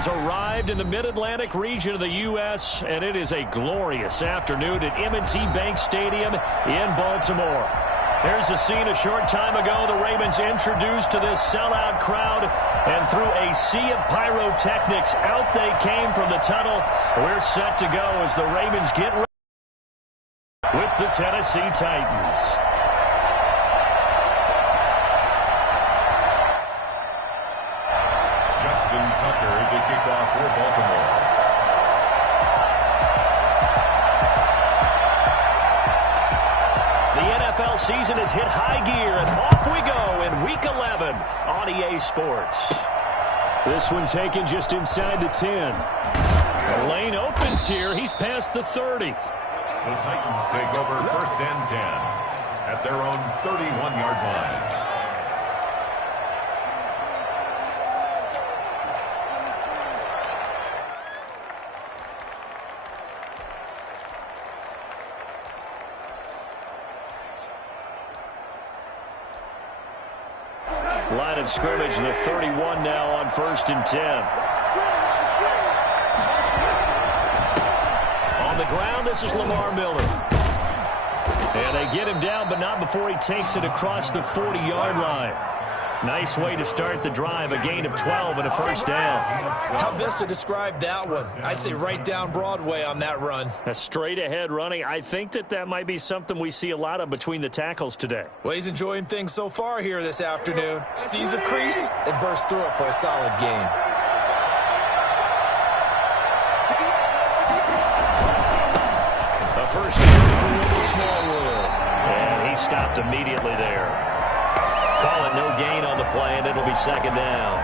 has arrived in the Mid-Atlantic region of the U.S., and it is a glorious afternoon at M&T Bank Stadium in Baltimore. There's a scene a short time ago. The Ravens introduced to this sellout crowd, and through a sea of pyrotechnics, out they came from the tunnel. We're set to go as the Ravens get ready with the Tennessee Titans. Tucker to kick off for Baltimore. The NFL season has hit high gear, and off we go in Week 11 on EA Sports. This one taken just inside the 10. The lane opens here. He's past the 30. The Titans take over 1st and 10 at their own 31-yard line. Line of scrimmage, the 31 now on 1st and 10. On the ground, this is Lamar Miller. And they get him down, but not before he takes it across the 40-yard line. Nice way to start the drive, a gain of 12 and a 1st down. How best to describe that one? I'd say right down Broadway on that run. A straight-ahead running. I think that might be something we see a lot of between the tackles today. Well, he's enjoying things so far here this afternoon. Sees a crease and bursts through it for a solid gain. A first down for Wendell Smallwood. And he stopped immediately there. Call it no gain on the play, and it'll be 2nd down.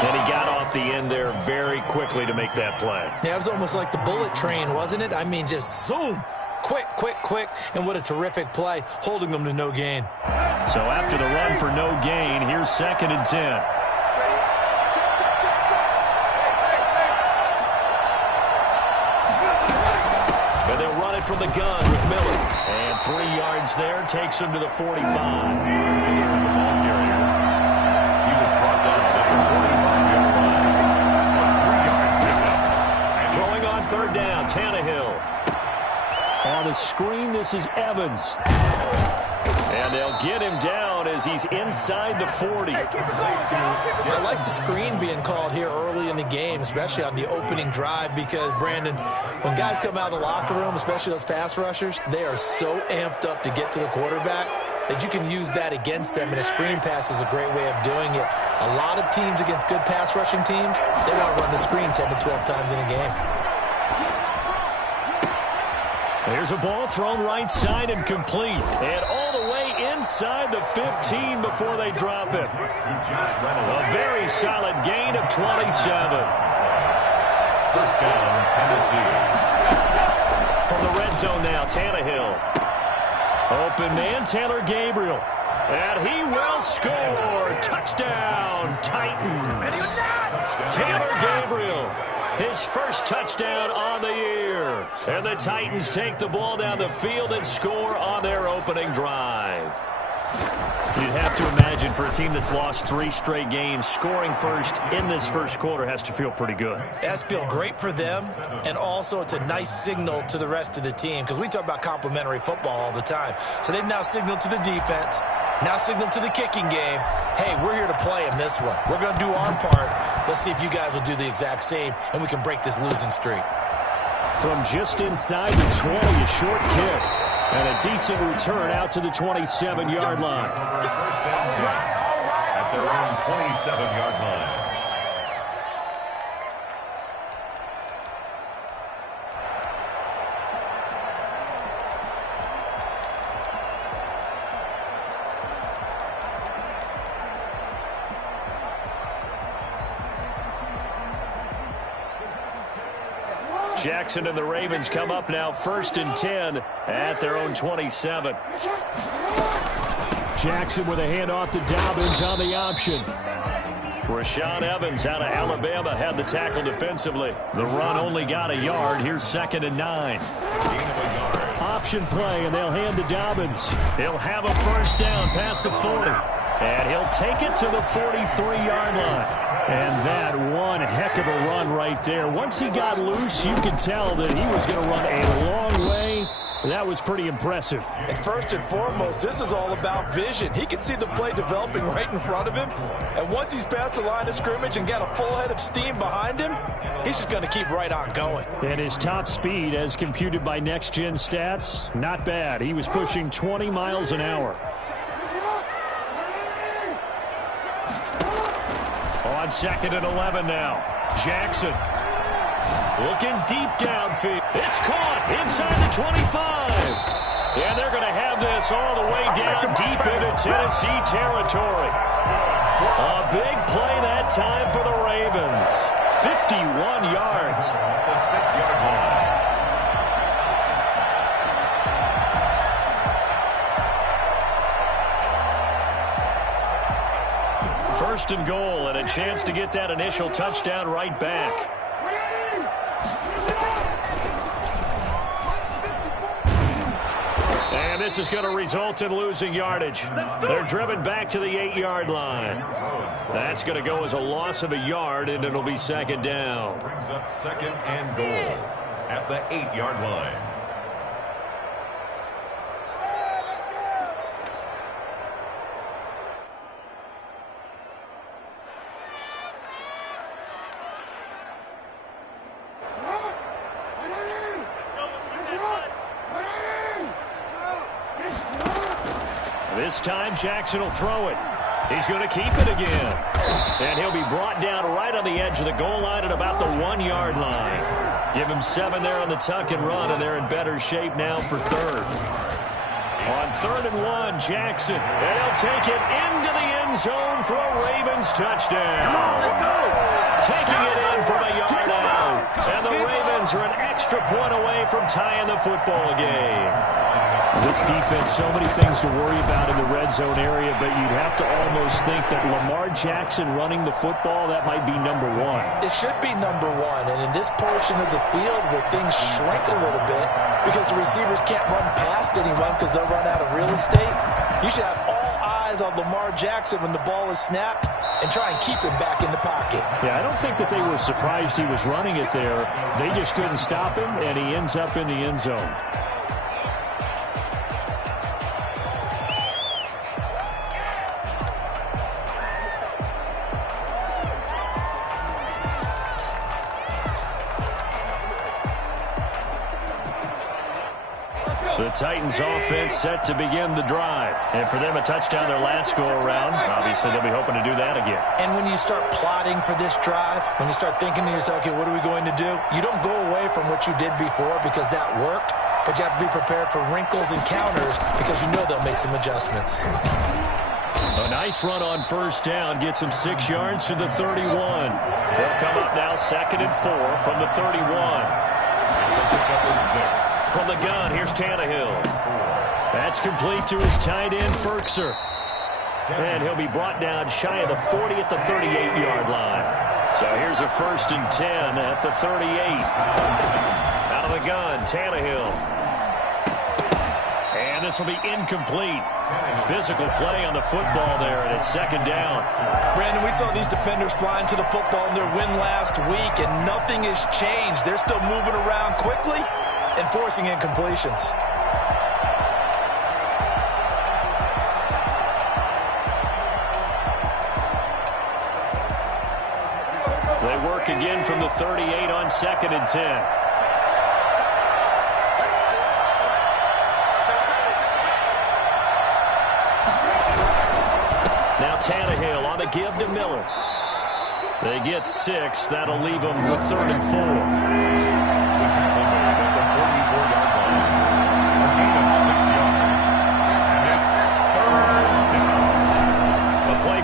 And he got off the end there very quickly to make that play. Yeah, it was almost like the bullet train, wasn't it? I mean, just zoom. Quick, quick, quick. And what a terrific play, holding them to no gain. So after the run for no gain, here's 2nd and 10. And they'll run it from the gun with Miller. And 3 yards there takes him to the 45. Throwing on 3rd down, Tannehill. On the screen, this is Evans. And they'll get him down as he's inside the 40. I like the screen being called here early in the game, especially on the opening drive, because, Brandon, when guys come out of the locker room, especially those pass rushers, they are so amped up to get to the quarterback that you can use that against them, and a screen pass is a great way of doing it. A lot of teams against good pass rushing teams, they want to run the screen 10 to 12 times in a game. There's a ball thrown right side and complete. And all the way inside the 15 before they drop it. A very solid gain of 27. 1st down, Tennessee. From the red zone now, Tannehill. Open man, Taylor Gabriel. And he will score. Touchdown, Titans. Taylor Gabriel. His first touchdown on the year. And the Titans take the ball down the field and score on their opening drive. You'd have to imagine for a team that's lost 3 straight games, scoring first in this first quarter has to feel pretty good. It has to feel great for them, and also it's a nice signal to the rest of the team, because we talk about complimentary football all the time. So they've now signaled to the defense, now signaled to the kicking game, hey, we're here to play in this one. We're going to do our part. Let's see if you guys will do the exact same, and we can break this losing streak. From just inside the 20, a short kick. And a decent return out to the 27-yard line. 1st and 10 at their own 27-yard line. Jackson and the Ravens come up now 1st and 10 at their own 27. Jackson with a handoff to Dobbins on the option. Rashaan Evans out of Alabama had the tackle defensively. The run only got a yard. Here's 2nd and 9. Option play, and they'll hand to Dobbins. He'll have a 1st down past the 40. And he'll take it to the 43-yard line. And that one heck of a run right there. Once he got loose, you could tell that he was going to run a long way. That was pretty impressive. And first and foremost, this is all about vision. He can see the play developing right in front of him. And once he's past the line of scrimmage and got a full head of steam behind him, he's just going to keep right on going. And his top speed, as computed by Next Gen Stats, not bad. He was pushing 20 miles an hour. On 2nd and 11 now. Jackson looking deep downfield. It's caught inside the 25. And they're going to have this all the way down deep into Tennessee territory. A big play that time for the Ravens. 51 yards. At the 6-yard line. First and goal, and a chance to get that initial touchdown right back. And this is going to result in losing yardage. They're driven back to the 8-yard line. That's going to go as a loss of a yard, and it'll be 2nd down. Brings up 2nd and goal at the 8-yard line. This time, Jackson will throw it. He's going to keep it again. And he'll be brought down right on the edge of the goal line at about the 1-yard line. Give him 7 there on the tuck and run, and they're in better shape now for 3rd. On 3rd and 1, Jackson. And he'll take it into the end zone for a Ravens touchdown. Come on, let's go. Taking it in from a yard out. And the Ravens are an extra point away from tying the football game. This defense, so many things to worry about in the red zone area, but you'd have to almost think that Lamar Jackson running the football, that might be number 1. It should be number 1, and in this portion of the field where things shrink a little bit because the receivers can't run past anyone because they'll run out of real estate, you should have all eyes on Lamar Jackson when the ball is snapped and try and keep him back in the pocket. Yeah, I don't think that they were surprised he was running it there. They just couldn't stop him, and he ends up in the end zone. The Titans offense set to begin the drive. And for them, a touchdown their last go-around. Obviously, they'll be hoping to do that again. And when you start plotting for this drive, when you start thinking to yourself, okay, what are we going to do? You don't go away from what you did before because that worked, but you have to be prepared for wrinkles and counters because you know they'll make some adjustments. A nice run on 1st down gets him 6 yards to the 31. They'll come up now 2nd and 4 from the 31. From the gun, here's Tannehill. That's complete to his tight end, Ferkser. And he'll be brought down shy of the 40 at the 38-yard line. So here's a 1st and 10 at the 38. Out of the gun, Tannehill. And this will be incomplete. Physical play on the football there, and it's 2nd down. Brandon, we saw these defenders flying to the football in their win last week, and nothing has changed. They're still moving around quickly and forcing incompletions. They work again from the 38 on 2nd and 10. Now Tannehill on the give to Miller. They get 6. That'll leave them with 3rd and 4.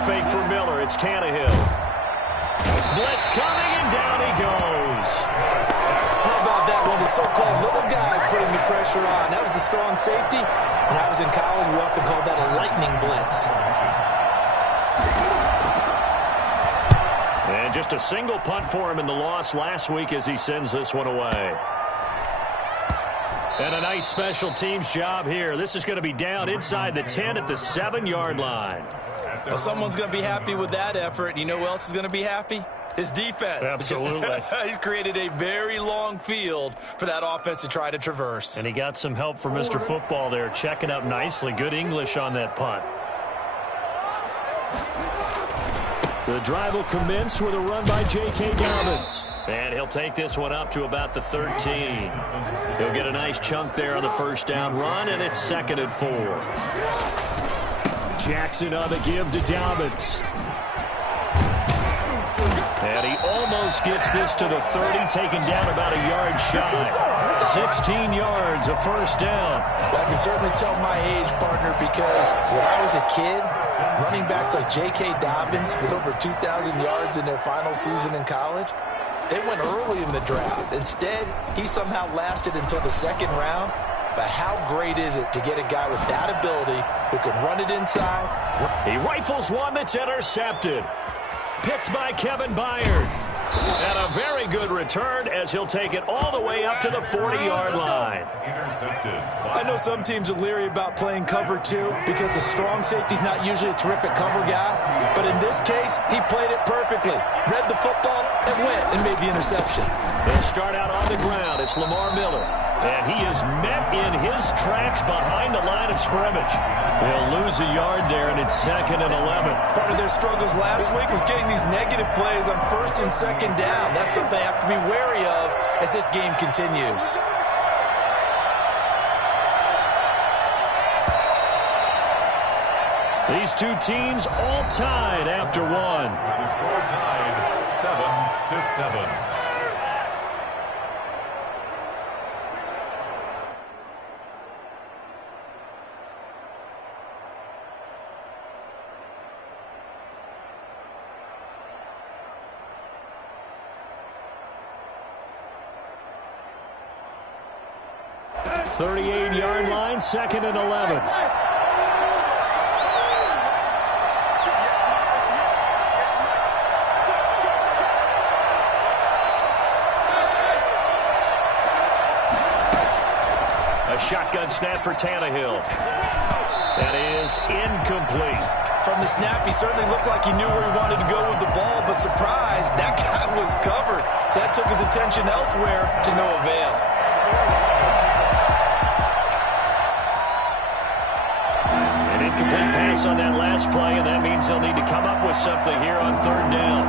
Fake for Miller. It's Tannehill. Blitz coming, and down he goes. How about that one? The so-called little guys putting the pressure on. That was the strong safety. When I was in college, we often called that a lightning blitz. And just a single punt for him in the loss last week as he sends this one away. And a nice special teams job here. This is going to be down inside the 10 at the 7-yard line. Well, someone's going to be happy with that effort. You know who else is going to be happy? His defense. Absolutely. He's created a very long field for that offense to try to traverse. And he got some help from Mr. Football there, checking up nicely. Good English on that punt. The drive will commence with a run by J.K. Dobbins. And he'll take this one up to about the 13. He'll get a nice chunk there on the first down run, and it's 2nd and 4. Jackson on the give to Dobbins. And he almost gets this to the 30, taken down about a yard shy. 16 yards, a first down. Well, I can certainly tell my age, partner, because when I was a kid, running backs like J.K. Dobbins with over 2,000 yards in their final season in college, they went early in the draft. Instead, he somehow lasted until the 2nd round. But how great is it to get a guy with that ability who can run it inside? He rifles one that's intercepted. Picked by Kevin Byard. And a very good return as he'll take it all the way up to the 40-yard line. I know some teams are leery about playing cover 2 because a strong safety's not usually a terrific cover guy. But in this case, he played it perfectly. Read the football and went and made the interception. They'll start out on the ground. It's Lamar Miller. And he is met in his tracks behind the line of scrimmage. They'll lose a yard there, and it's 2nd and 11. Part of their struggles last week was getting these negative plays on 1st and 2nd down. That's something they have to be wary of as this game continues. These two teams all tied after one. The score tied 7-7. The 38-yard line, 2nd and 11. A shotgun snap for Tannehill. That is incomplete. From the snap, he certainly looked like he knew where he wanted to go with the ball, but surprise, that guy was covered. So that took his attention elsewhere to no avail. An incomplete pass on that last play, and that means they'll need to come up with something here on 3rd down.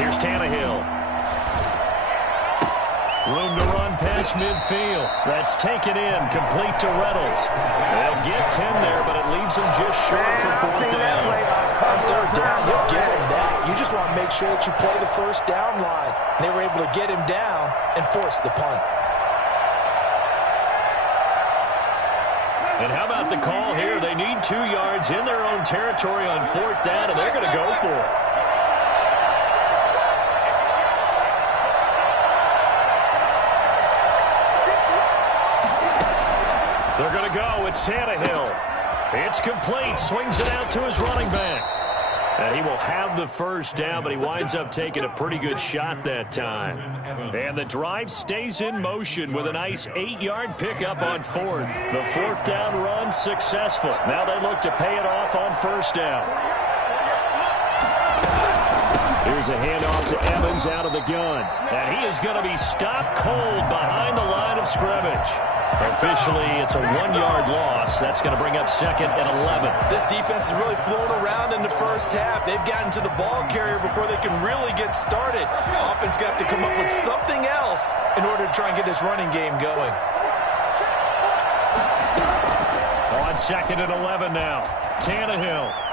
Here's Tannehill. Room to run past midfield. That's taken in, complete to Reynolds. They'll get 10 there, but it leaves them just short for 4th down. On 3rd down, you give him that. You just want to make sure that you play the first down line. And they were able to get him down and force the punt. And how about the call here? They need 2 yards in their own territory on 4th down, and they're going to go for it. They're going to go. It's Tannehill. It's complete. Swings it out to his running back. And he will have the first down, but he winds up taking a pretty good shot that time. And the drive stays in motion with a nice 8-yard pickup on 4th. The 4th down run successful. Now they look to pay it off on 1st down. Here's a handoff to Evans out of the gun. And he is going to be stopped cold behind the line of scrimmage. Officially, it's a 1-yard loss. That's going to bring up 2nd and 11. This defense has really flown around in the first half. They've gotten to the ball carrier before they can really get started. Offense got to come up with something else in order to try and get this running game going. On 2nd and 11 now. Tannehill.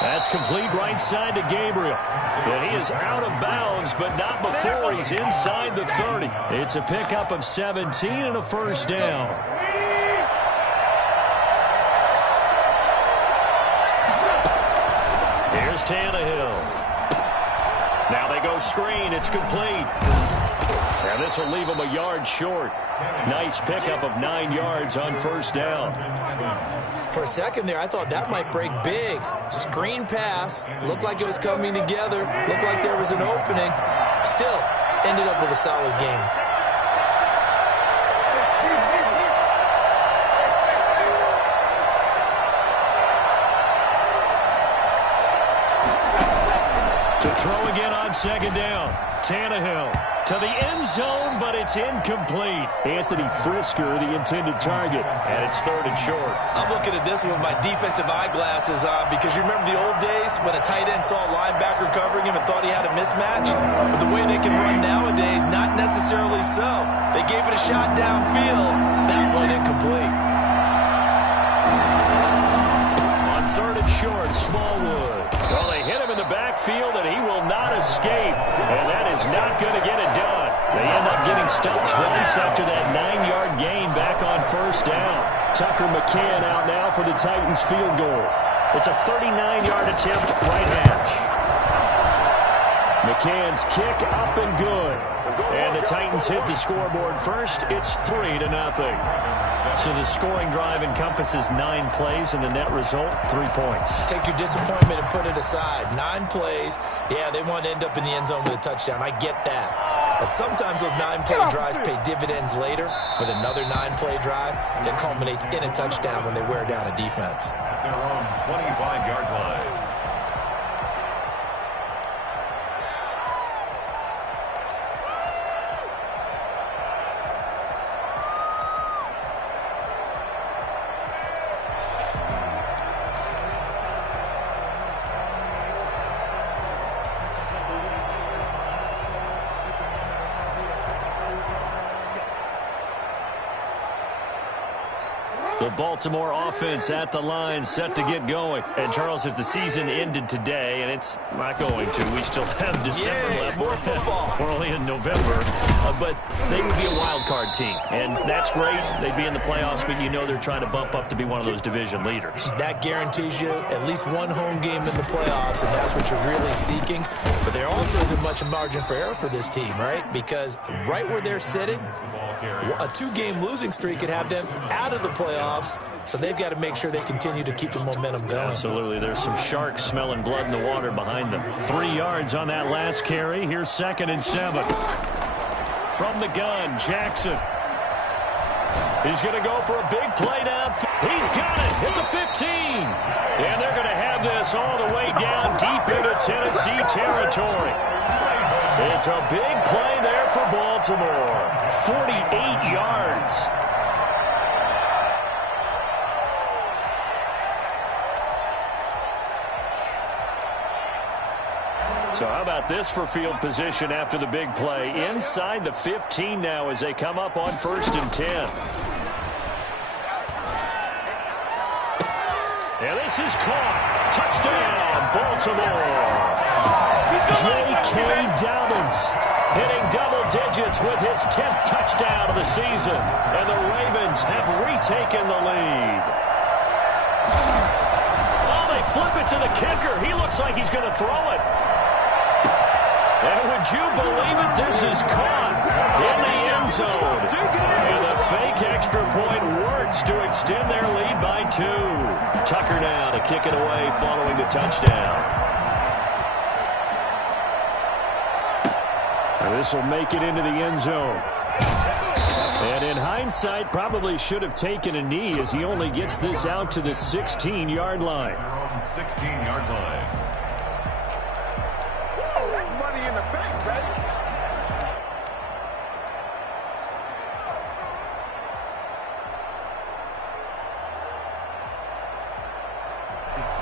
That's complete right side to Gabriel. And he is out of bounds, but not before he's inside the 30. It's a pickup of 17 and a first down. Here's Tannehill. Now they go screen. It's complete. And this will leave him a yard short. Nice pickup of 9 yards on first down. For a second there, I thought that might break big. Screen pass. Looked like it was coming together. Looked like there was an opening. Still, ended up with a solid game. To throw again on second down. Tannehill to the end zone, but it's incomplete. Anthony Frisker, the intended target, and it's 3rd and short. I'm looking at this with my defensive eyeglasses on because you remember the old days when a tight end saw a linebacker covering him and thought he had a mismatch? But the way they can run nowadays, not necessarily so. They gave it a shot downfield. That one incomplete. On 3rd and short, Smallwood. Well, they hit him in the backfield, and he will not escape. And that is not going to get it done. They end up getting stumped twice after that 9-yard gain back on 1st down. Tucker McCann out now for the Titans field goal. It's a 39-yard attempt, right hash. McCann's kick up and good. And the Titans hit the scoreboard first. It's 3-0. So the scoring drive encompasses 9 plays, and the net result, 3 points. Take your disappointment and put it aside. 9 plays. Yeah, they want to end up in the end zone with a touchdown. I get that. But sometimes those 9-play drives pay dividends later with another 9-play drive that culminates in a touchdown when they wear down a defense. At their own 25-yard line. The Baltimore offense at the line, set to get going. And, Charles, if the season ended today, and it's not going to, we still have December left. More football. We're only in November. But they would be a wild card team. And that's great. They'd be in the playoffs, but you know they're trying to bump up to be one of those division leaders. That guarantees you at least one home game in the playoffs, and that's what you're really seeking. But there also isn't much margin for error for this team, right? Because right where they're sitting, a 2-game losing streak could have them out of the playoffs, so they've got to make sure they continue to keep the momentum going. Absolutely. There's some sharks smelling blood in the water behind them. 3 yards on that last carry. Here's 2nd and 7. From the gun, Jackson. He's going to go for a big play down. He's got it at the 15. And they're going to have this all the way down deep into Tennessee territory. It's a big play there for Baltimore. 48 yards. So how about this for field position after the big play? Inside the 15 now as they come up on 1st and 10. And this is caught. Touchdown, Baltimore. J.K. Dobbins hitting double digits with his 10th touchdown of the season. And the Ravens have retaken the lead. Oh, they flip it to the kicker. He looks like he's going to throw it. And would you believe it? This is caught in the end zone. And the fake extra point works to extend their lead by 2. Tucker now to kick it away following the touchdown. And this will make it into the end zone. And in hindsight, probably should have taken a knee as he only gets this out to the 16-yard line. 16-yard line. Money in the bank, baby.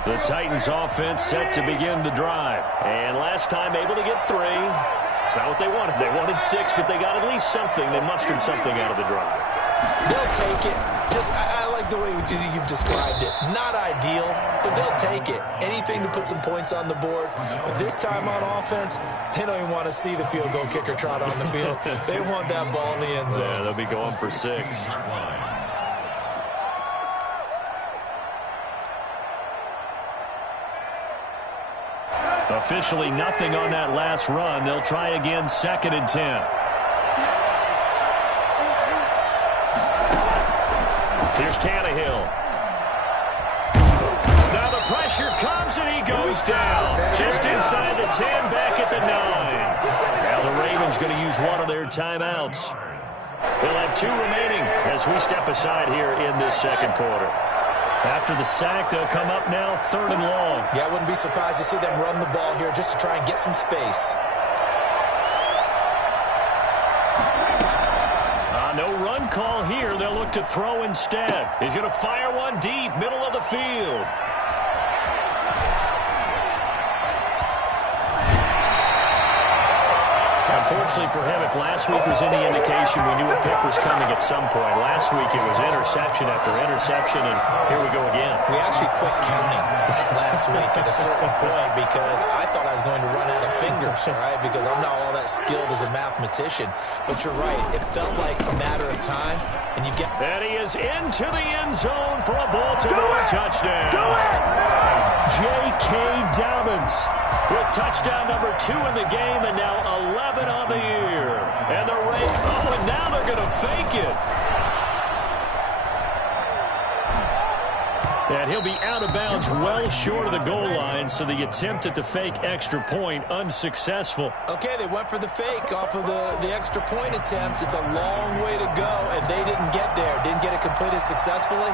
The Titans offense set to begin the drive. And last time able to get 3. It's not what they wanted. They wanted 6, but they got at least something. They mustered something out of the drive. They'll take it. I like the way you've described it. Not ideal, but they'll take it. Anything to put some points on the board. But this time on offense, they don't even want to see the field goal kicker trot on the field. They want that ball in the end zone. Yeah, they'll be going for 6. Officially nothing on that last run. They'll try again 2nd and 10. Here's Tannehill. Now the pressure comes and he goes down. Just inside the 10, back at the 9. Now the Ravens Browns going to use one of their timeouts. They'll have 2 remaining as we step aside here in this second quarter. After the sack, they'll come up now 3rd and long. Yeah, I wouldn't be surprised to see them run the ball here just to try and get some space. No run call here. They'll look to throw instead. He's going to fire one deep, middle of the field. Unfortunately for him, if last week was any indication, we knew a pick was coming at some point. Last week it was interception after interception, and here we go again. We actually quit counting last week at a certain point because I thought I was going to run out of fingers, all right, because I'm not all that skilled as a mathematician. But you're right. It felt like a matter of time, and you get... And he is into the end zone for a Baltimore touchdown. Do it! J.K. Dobbins with touchdown number 2 in the game, and now 11 on the year. And the and now they're going to fake it. And he'll be out of bounds well short of the goal line, so the attempt at the fake extra point unsuccessful. Okay, they went for the fake off of the extra point attempt. It's a long way to go, and they didn't get there. Didn't get it completed successfully.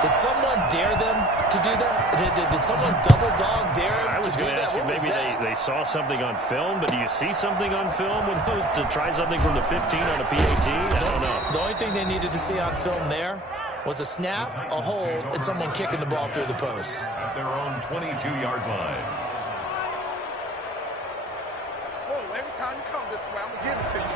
Did someone dare them to do that? Did someone double dog dare them to do that? I was going to ask you, maybe they saw something on film, but do you see something on film with those to try something from the 15 on a PAT? I don't know. The only thing they needed to see on film there was a snap, a hold, and someone kicking the ball through the post. At their own 22-yard line. Whoa, every time you come this way, I'm going to give it to you.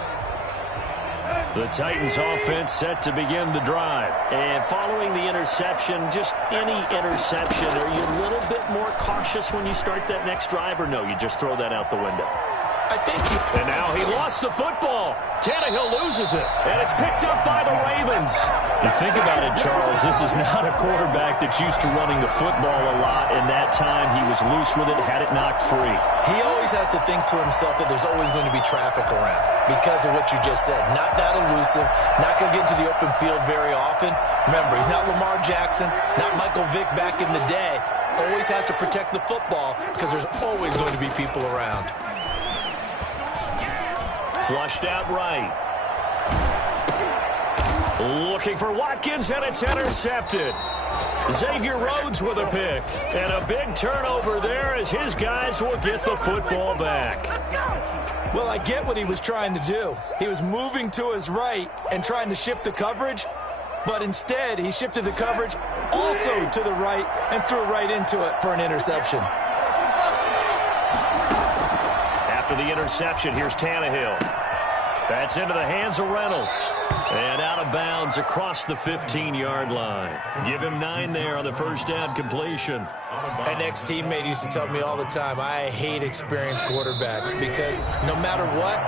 The Titans offense set to begin the drive. And following the interception, just any interception, are you a little bit more cautious when you start that next drive, or no, you just throw that out the window? I think And now he lost the football. Tannehill loses it, and it's picked up by the Ravens. You think about it, Charles, this is not a quarterback that's used to running the football a lot, and that time he was loose with it, had it knocked free. he always has to think to himself that there's always going to be traffic around because of what you just said. Not that elusive, not going to get into the open field very often. Remember, he's not Lamar Jackson, not Michael Vick back in the day. Always has to protect the football because there's always going to be people around. Flushed out right. Looking for Watkins, and it's intercepted. Xavier Rhodes with a pick. And a big turnover there as his guys will get the football back. Well, I get what he was trying to do. He was moving to his right and trying to shift the coverage, but instead he shifted the coverage also to the right and threw right into it for an interception. After the interception, here's Tannehill. That's into the hands of Reynolds. And out of bounds across the 15-yard line. Give him 9 there on the first down completion. An ex-teammate used to tell me all the time, I hate experienced quarterbacks because no matter what,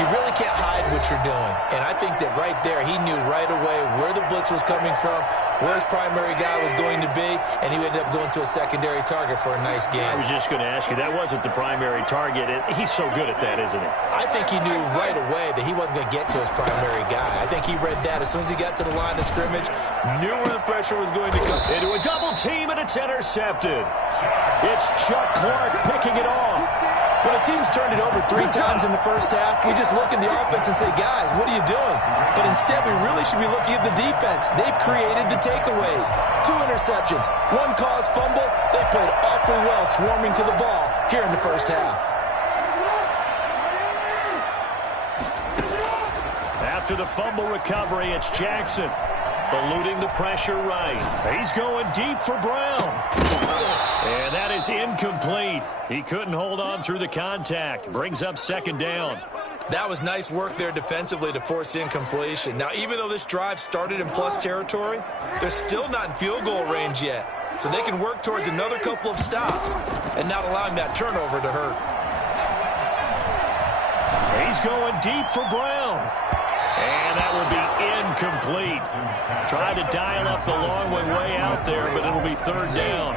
you really can't hide what you're doing. And I think that right there, he knew right away where the blitz was coming from, where his primary guy was going to be, and he ended up going to a secondary target for a nice game. I was just going to ask you, that wasn't the primary target. And he's so good at that, isn't he? I think he knew right away that he wasn't going to get to his primary guy. I think he read that as soon as he got to the line of scrimmage, knew where the pressure was going to come. Into a double team, and it's intercepted. It's Chuck Clark picking it off. When a team's turned it over 3 times in the first half, we just look at the offense and say, guys, what are you doing? But instead, we really should be looking at the defense. They've created the takeaways. 2 interceptions, 1 caused fumble. They played awfully well swarming to the ball here in the first half. After the fumble recovery, it's Jackson. Eluding the pressure right. He's going deep for Brown. And that is incomplete. He couldn't hold on through the contact. Brings up second down. That was nice work there defensively to force incompletion. Now, even though this drive started in plus territory, they're still not in field goal range yet. So they can work towards another couple of stops and not allowing that turnover to hurt. He's going deep for Brown. And that will be incomplete. Tried to dial up the long one way out there, but it'll be third down.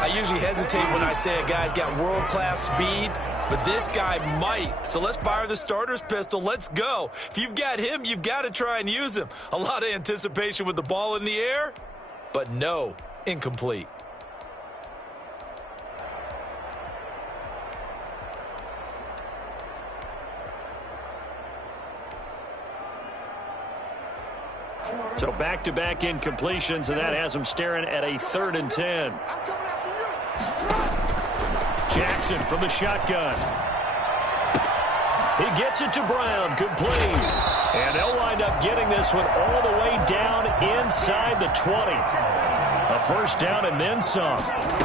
I usually hesitate when I say a guy's got world-class speed, but this guy might. So let's fire the starter's pistol. Let's go. If you've got him, you've got to try and use him. A lot of anticipation with the ball in the air, but no, incomplete. So back-to-back incompletions, and that has them staring at a 3rd and 10. Jackson from the shotgun. He gets it to Brown, complete. And they'll wind up getting this one all the way down inside the 20. A first down and then some.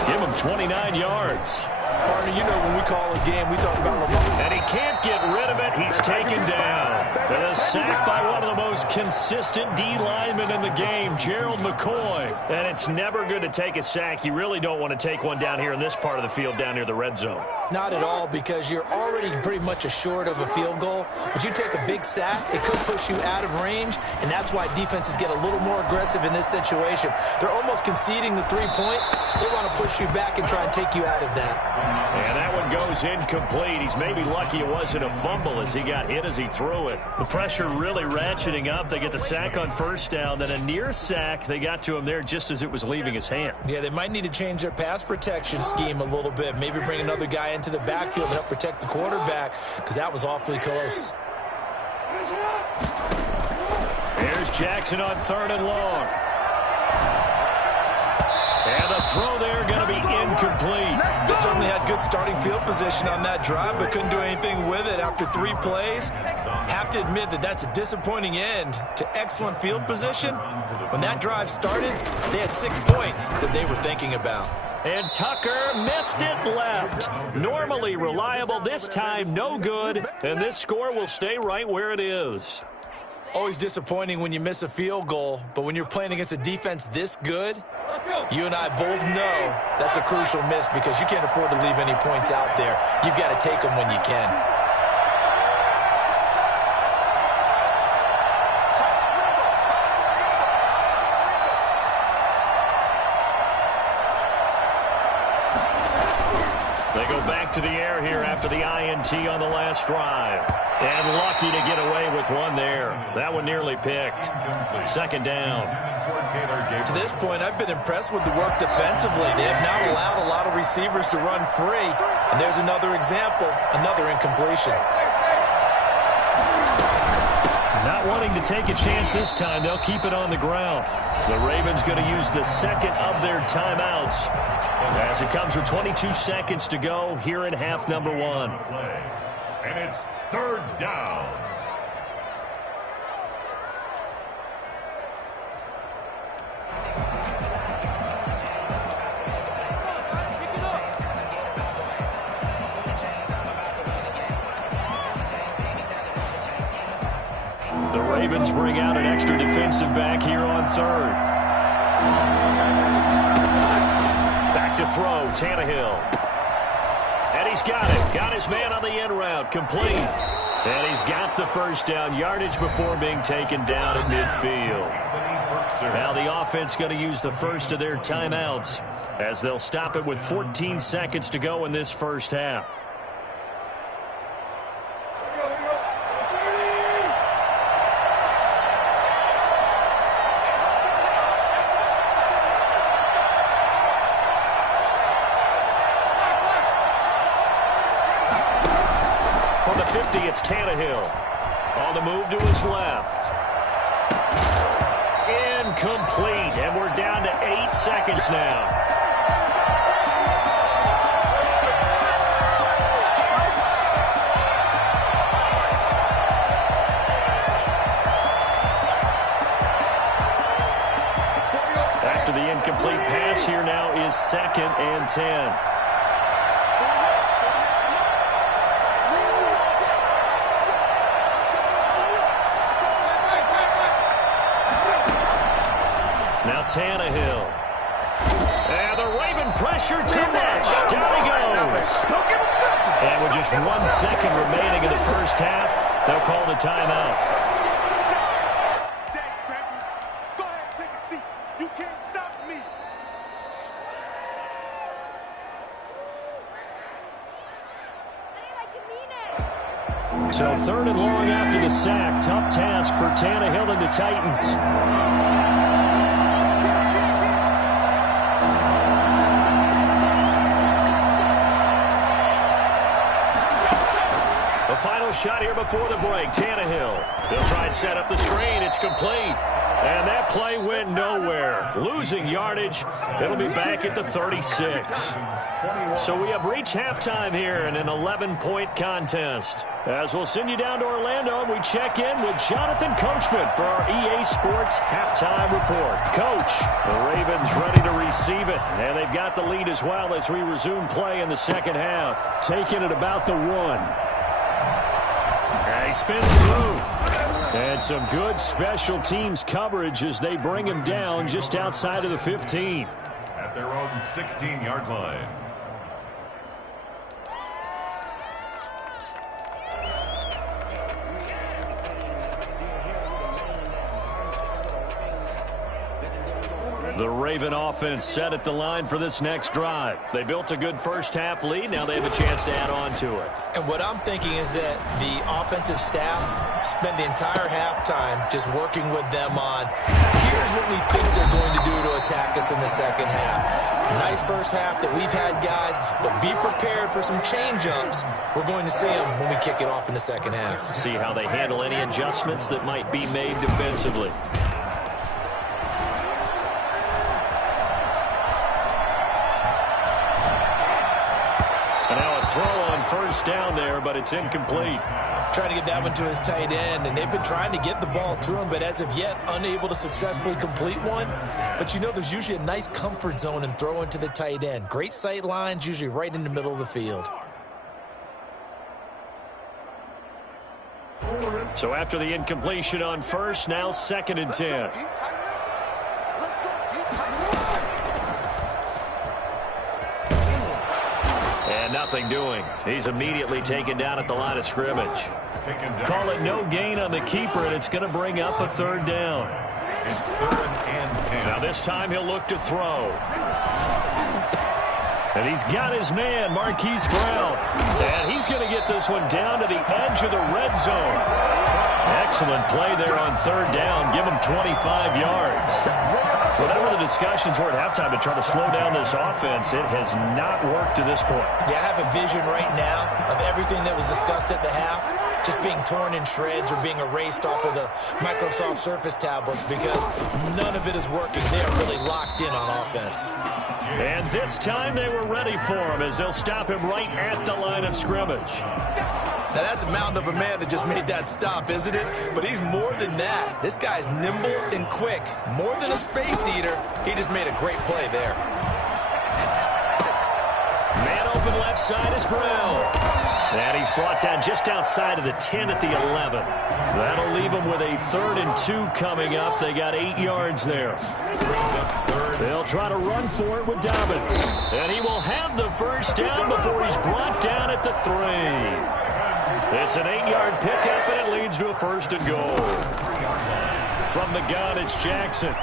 Give him 29 yards. Partner, you know when we call a game, we talk about Lamar. And he can't get rid of it. He's taken down. And a sack by one of the most consistent D linemen in the game, Gerald McCoy. And it's never good to take a sack. You really don't want to take one down here in this part of the field down near the red zone. Not at all, because you're already pretty much assured of a field goal. But you take a big sack, it could push you out of range, and that's why defenses get a little more aggressive in this situation. They're almost conceding the 3 points. They want to push you back and try and take you out of that. And that one goes incomplete. He's maybe lucky it wasn't a fumble as he got hit as he threw it. The pressure really ratcheting up. They get the sack on first down, then a near sack. They got to him there just as it was leaving his hand. Yeah, they might need to change their pass protection scheme a little bit. Maybe bring another guy into the backfield to help protect the quarterback, because that was awfully close. Here's Jackson on 3rd and long. And the throw there going to be incomplete. They certainly had good starting field position on that drive, but couldn't do anything with it after 3 plays. Have to admit that that's a disappointing end to excellent field position. When that drive started, they had 6 points that they were thinking about. And Tucker missed it left. Normally reliable, this time no good. And this score will stay right where it is. Always disappointing when you miss a field goal, but when you're playing against a defense this good, you and I both know that's a crucial miss, because you can't afford to leave any points out there. You've got to take them when you can. They go back to the air here after the INT on the last drive. And lucky to get away with one there. That one nearly picked. 2nd down. To this point, I've been impressed with the work defensively. They have not allowed a lot of receivers to run free. And there's another example, another incompletion. Not wanting to take a chance this time, they'll keep it on the ground. The Ravens going to use the 2nd of their timeouts as it comes with 22 seconds to go here in half number 1. And it's 3rd down. The Ravens bring out an extra defensive back here on 3rd. Back to throw, Tannehill. And he's got it. Got his man on the end route, complete. And he's got the first down, yardage before being taken down at midfield. Now the offense going to use the first of their timeouts as they'll stop it with 14 seconds to go in this first half. From the 50, it's Tannehill. On the move to his left. Incomplete, and we're down to 8 seconds now. After the incomplete pass, here now is 2nd and 10. Now Tannehill. And the Raven pressure too much. Down he goes. And with just 1 second remaining in the first half, they'll call the timeout. Go ahead, take a seat. You can't stop me. So 3rd and long after the sack. Tough task for Tannehill and the Titans. The final shot here before the break. Tannehill. They'll try and set up the screen. It's complete. And that play went nowhere. Losing yardage. It'll be back at the 36. So we have reached halftime here in an 11-point contest. As we'll send you down to Orlando, we check in with Jonathan Coachman for our EA Sports Halftime Report. Coach, the Ravens ready to receive it, and they've got the lead as well as we resume play in the second half. Taking it about the 1. And he spins through. And some good special teams coverage as they bring him down just outside of the 15. At their own 16-yard line. The Raven offense set at the line for this next drive. They built a good first-half lead. Now they have a chance to add on to it. And what I'm thinking is that the offensive staff spent the entire halftime just working with them on, here's what we think they're going to do to attack us in the second half. Nice first half that we've had, guys, but be prepared for some change-ups. We're going to see them when we kick it off in the second half. See how they handle any adjustments that might be made defensively. Throw on first down there, but it's incomplete. Trying to get that one to his tight end, and they've been trying to get the ball to him, but as of yet, unable to successfully complete one. But you know, there's usually a nice comfort zone in throwing to the tight end. Great sight lines, usually right in the middle of the field. So after the incompletion on first, now 2nd and 10. And nothing doing. He's immediately taken down at the line of scrimmage. Call it no gain on the keeper, and it's going to bring up a 3rd down. It's 3rd and 10. Now this time he'll look to throw. And he's got his man, Marquise Brown. And he's going to get this one down to the edge of the red zone. Excellent play there on 3rd down. Give him 25 yards. Whatever the discussions were at halftime to try to slow down this offense, it has not worked to this point. Yeah, I have a vision right now of everything that was discussed at the half just being torn in shreds or being erased off of the Microsoft Surface tablets because none of it is working. They are really locked in on offense. And this time they were ready for him as they'll stop him right at the line of scrimmage. Now, that's a mountain of a man that just made that stop, isn't it? But he's more than that. This guy's nimble and quick. More than a space eater, he just made a great play there. Man open left side is Brown. And he's brought down just outside of the 10 at the 11. That'll leave him with a 3rd and 2 coming up. They got 8 yards there. They'll try to run for it with Dobbins. And he will have the first down before he's brought down at the 3. It's an 8-yard pickup, and it leads to a 1st and goal. From the gun, it's Jackson.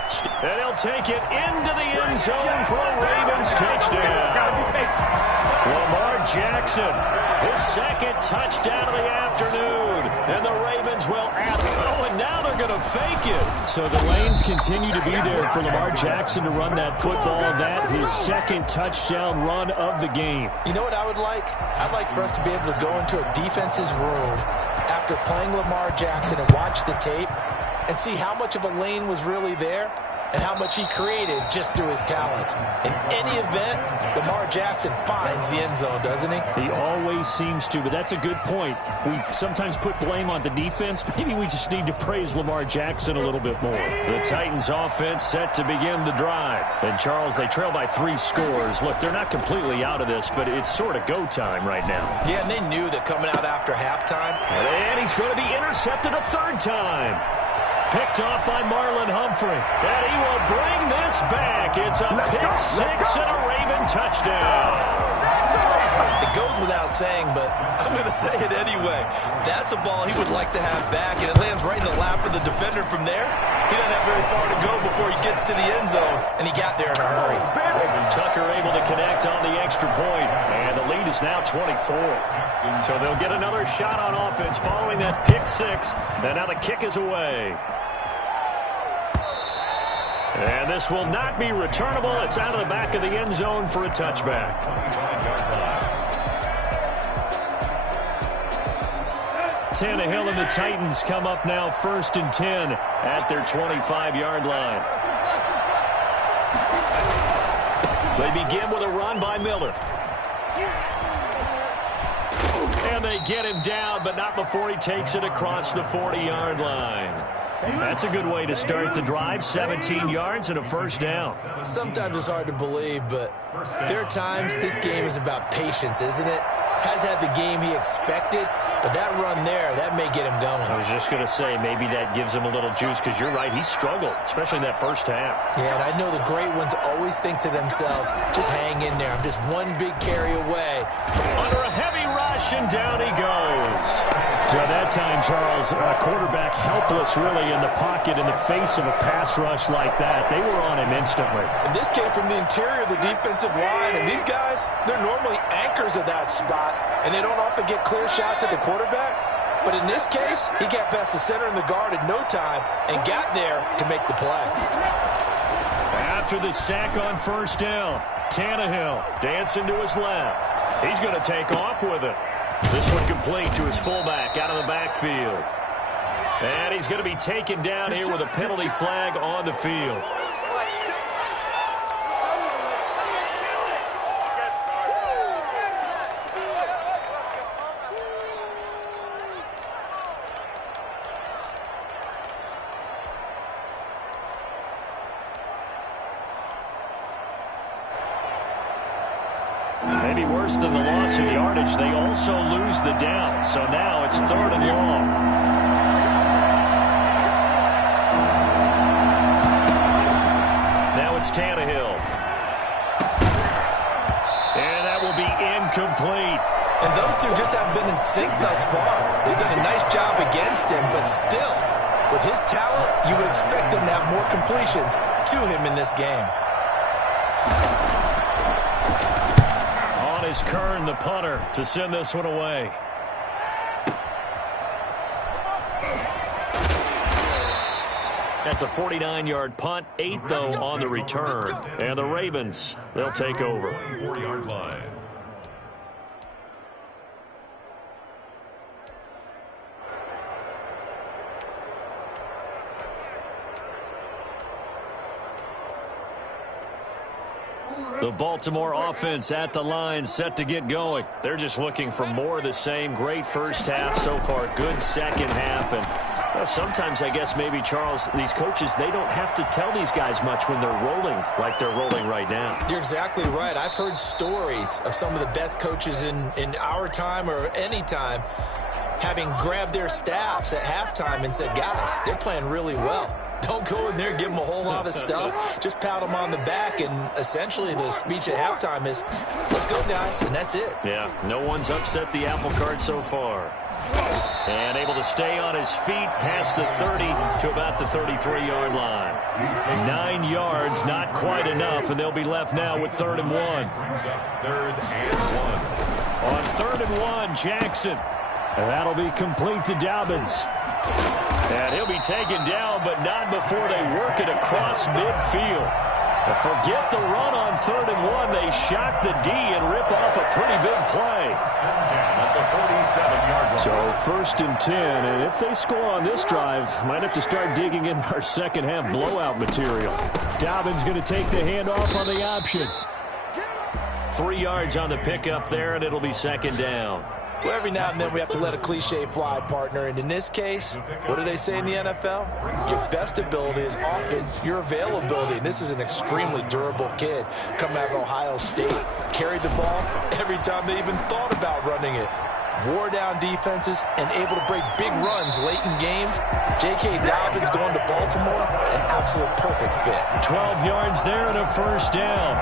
And he'll take it into the end zone for a Ravens touchdown. Lamar Jackson, his 2nd touchdown of the afternoon. And the Ravens will add. Oh, and now they're going to fake it. So the lanes continue to be there for Lamar Jackson to run that football. That his 2nd touchdown run of the game. You know what I would like? I'd like for us to be able to go into a defense's room after playing Lamar Jackson and watch the tape and see how much of a lane was really there and how much he created just through his talents. In any event, Lamar Jackson finds the end zone, doesn't he? He always seems to, but that's a good point. We sometimes put blame on the defense. Maybe we just need to praise Lamar Jackson a little bit more. The Titans offense set to begin the drive. And Charles, they trail by 3 scores. Look, they're not completely out of this, but it's sort of go time right now. Yeah, and they knew that coming out after halftime. And he's going to be intercepted a 3rd time. Picked off by Marlon Humphrey. And he will bring this back. It's a pick 6 and a Raven touchdown. It goes without saying, but I'm going to say it anyway. That's a ball he would like to have back, and it lands right in the lap of the defender from there. He doesn't have very far to go before he gets to the end zone, and he got there in a hurry. Tucker able to connect on the extra point, and the lead is now 24. So they'll get another shot on offense following that pick 6, and now the kick is away. And this will not be returnable. It's out of the back of the end zone for a touchback. Tannehill and the Titans come up now 1st and 10 at their 25-yard line. They begin with a run by Miller. And they get him down, but not before he takes it across the 40-yard line. That's a good way to start the drive. 17 yards and a first down. Sometimes it's hard to believe, but there are times this game is about patience, isn't it? Has had the game he expected, but that run there, that may get him going. I was just going to say, maybe that gives him a little juice, because you're right, he struggled, especially in that first half. Yeah, and I know the great ones always think to themselves, just hang in there. I'm just one big carry away. Under a heavy rush, and down he goes. So that time, Charles, quarterback helpless really in the pocket in the face of a pass rush like that. They were on him instantly. And this came from the interior of the defensive line, and these guys, they're normally anchors of that spot, and they don't often get clear shots at the quarterback. But in this case, he got past the center and the guard in no time and got there to make the play. After the sack on first down, Tannehill dancing to his left. He's going to take off with it. This one complete to his fullback out of the backfield. And he's going to be taken down here with a penalty flag on the field. Maybe worse than the loss of yardage, they also lose the down. So now it's 3rd and long. Now it's Tannehill. And that will be incomplete. And those two just haven't been in sync thus far. They've done a nice job against him, but still, with his talent, you would expect them to have more completions to him in this game. Is Kern, the punter, to send this one away. That's a 49-yard punt, 8 though on the return. And the Ravens, they'll take over. 4-yard line. The Baltimore offense at the line, set to get going. They're just looking for more of the same. Great first half so far, good second half. And sometimes, I guess, maybe, Charles, these coaches, they don't have to tell these guys much when they're rolling like they're rolling right now. You're exactly right. I've heard stories of some of the best coaches in our time or any time having grabbed their staffs at halftime and said, guys, they're playing really well. Don't go in there and give them a whole lot of stuff. Just pat them on the back, and essentially the speech at halftime is, let's go, guys, and that's it. Yeah, no one's upset the apple cart so far. And able to stay on his feet past the 30 to about the 33-yard line. 9 yards, not quite enough, and they'll be left now with 3rd and 1. 3rd and 1. On 3rd and 1, Jackson. And that'll be complete to Dobbins. And he'll be taken down, but not before they work it across midfield. And forget the run on 3rd and 1. They shock the D and rip off a pretty big play. So 1st and 10, and if they score on this drive, might have to start digging in our second half blowout material. Dobbins going to take the handoff on the option. 3 yards on the pickup there, and it'll be 2nd down. Well, every now and then we have to let a cliche fly, partner. And in this case, what do they say in the NFL? Your best ability is often your availability. And this is an extremely durable kid coming out of Ohio State. Carried the ball every time they even thought about running it. Wore down defenses and able to break big runs late in games. J.K. Dobbins going to Baltimore, an absolute perfect fit. 12 yards there and a 1st down.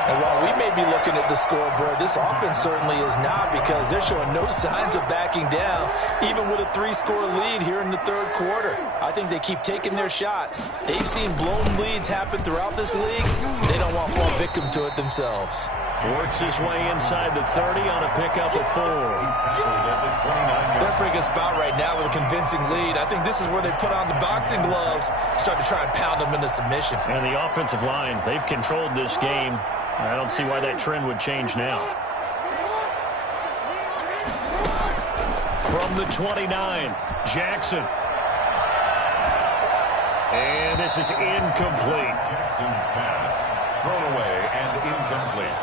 And while we may be looking at the scoreboard, this offense certainly is not, because they're showing no signs of backing down, even with a 3-score lead here in the 3rd quarter. I think they keep taking their shots. They've seen blown leads happen throughout this league. They don't want to fall victim to it themselves. Works his way inside the 30 on a pickup of 4. They're pretty good spot right now with a convincing lead. I think this is where they put on the boxing gloves, start to try and pound them into submission. And the offensive line, they've controlled this game. I don't see why that trend would change now. From From the 29, Jackson. And this is incomplete. Jackson's pass thrown away and incomplete.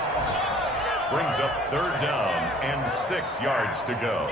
Brings up 3rd down and 6 yards to go.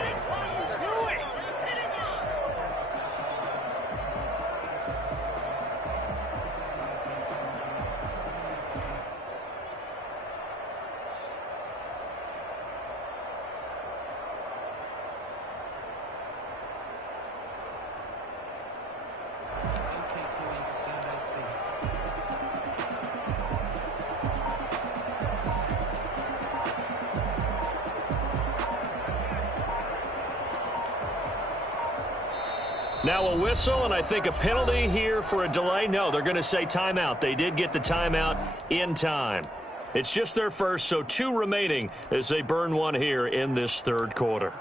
Now a whistle, and I think a penalty here for a delay. No, they're going to say timeout. They did get the timeout in time. It's just their first, so 2 remaining as they burn one here in this 3rd quarter.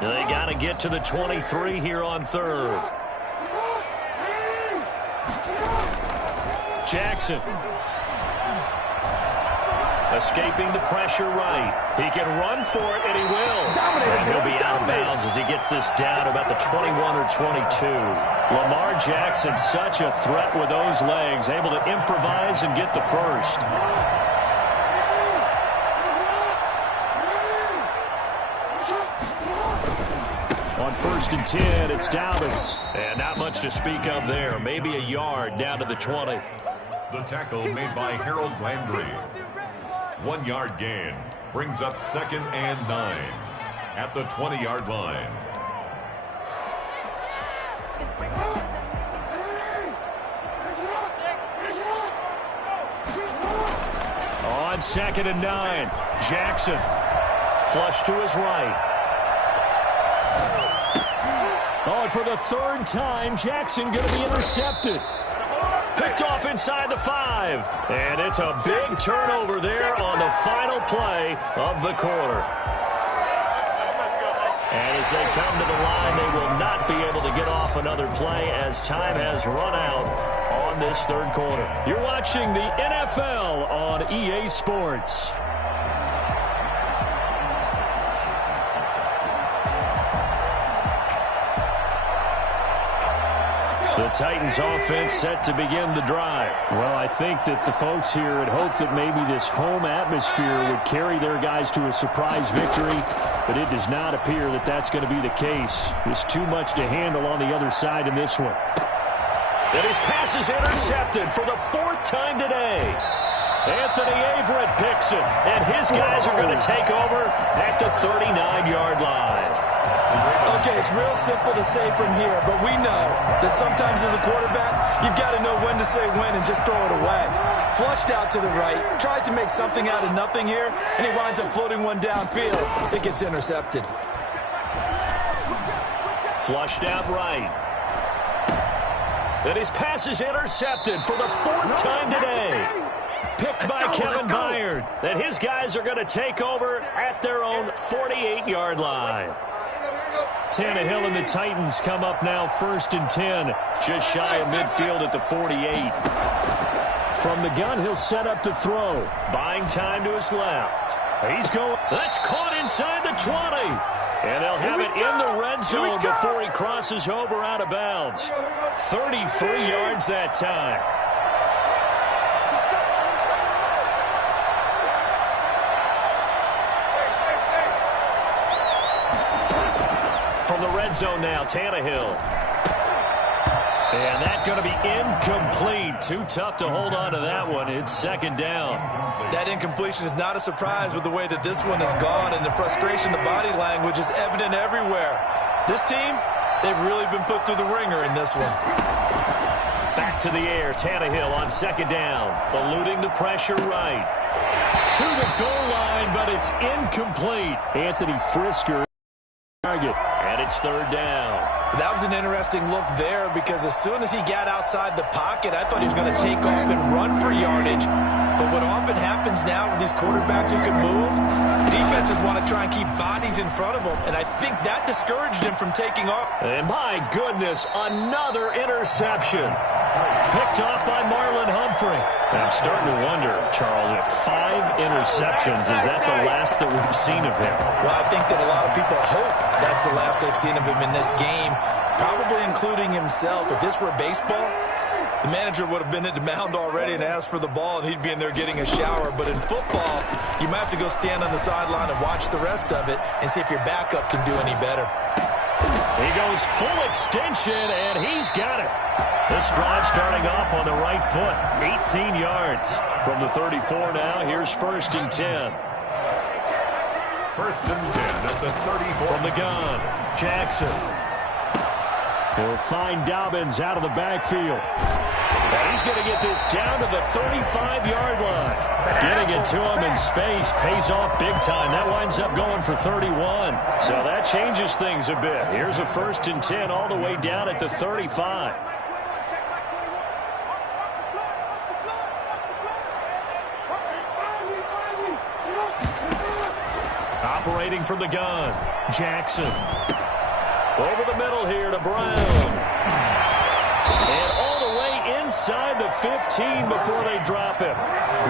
They got to get to the 23 here on 3rd. Jackson. Escaping the pressure right. He can run for it, and he will. And he'll be out of bounds as he gets this down about the 21 or 22. Lamar Jackson, such a threat with those legs, able to improvise and get the first. On 1st and 10, it's Dobbins. And not much to speak of there. Maybe a yard down to the 20. The tackle made by Harold Landry. 1-yard gain brings up 2nd and 9 at the 20-yard line. On 2nd and 9, Jackson flush to his right. Oh, and for the 3rd time, Jackson going to be intercepted. Picked off inside the 5. And it's a big turnover there on the final play of the quarter. And as they come to the line, they will not be able to get off another play as time has run out on this 3rd quarter. You're watching the NFL on EA Sports. The Titans offense set to begin the drive. Well, I think that the folks here had hoped that maybe this home atmosphere would carry their guys to a surprise victory, but it does not appear that that's going to be the case. There's too much to handle on the other side in this one. And his pass is intercepted for the 4th time today. Anthony Averett picks it, and his guys are going to take over at the 39-yard line. Okay, it's real simple to say from here, but we know that sometimes as a quarterback, you've got to know when to say when and just throw it away. Flushed out to the right, tries to make something out of nothing here, and he winds up floating one downfield. It gets intercepted. Flushed out right. And his pass is intercepted for the 4th time today. Picked by Kevin Byard. And his guys are going to take over at their own 48-yard line. Tannehill and the Titans come up now 1st and 10. Just shy of midfield at the 48. From the gun, he'll set up to throw. Buying time to his left. He's going. That's caught inside the 20. And they'll have it in the red zone before he crosses over out of bounds. 33 yards that time. From the red zone now, Tannehill. And that's going to be incomplete. Too tough to hold on to that one. It's 2nd down. That incompletion is not a surprise with the way that this one has gone, and the frustration, the body language is evident everywhere. This team, they've really been put through the ringer in this one. Back to the air, Tannehill on 2nd down. Eluding the pressure right. To the goal line, but it's incomplete. Anthony Frisker. Target. And it's 3rd down. That was an interesting look there because as soon as he got outside the pocket, I thought he was going to take off and run for yardage. But what often happens now with these quarterbacks who can move, defenses want to try try and keep bodies in front of him, and I think that discouraged him from taking off. And my goodness, another interception. Picked off by Marlon Humphrey. And I'm starting to wonder, Charles, if 5 interceptions, is that the last that we've seen of him? Well, I think that a lot of people hope that's the last they've seen of him in this game, probably including himself. If this were baseball, the manager would have been at the mound already and asked for the ball, and he'd be in there getting a shower. But in football, you might have to go stand on the sideline and watch the rest of it and see if your backup can do any better. He goes full extension, and he's got it. This drive starting off on the right foot, 18 yards. From the 34 now, here's 1st and 10. 1st and 10 at the 34. From the gun, Jackson. He'll find Dobbins out of the backfield. And he's going to get this down to the 35-yard line. Getting it to him in space pays off big time. That winds up going for 31. So that changes things a bit. Here's a 1st and 10 all the way down at the 35. Operating from the gun, Jackson. Over the middle here to Brown. And all the way inside the 15 before they drop him.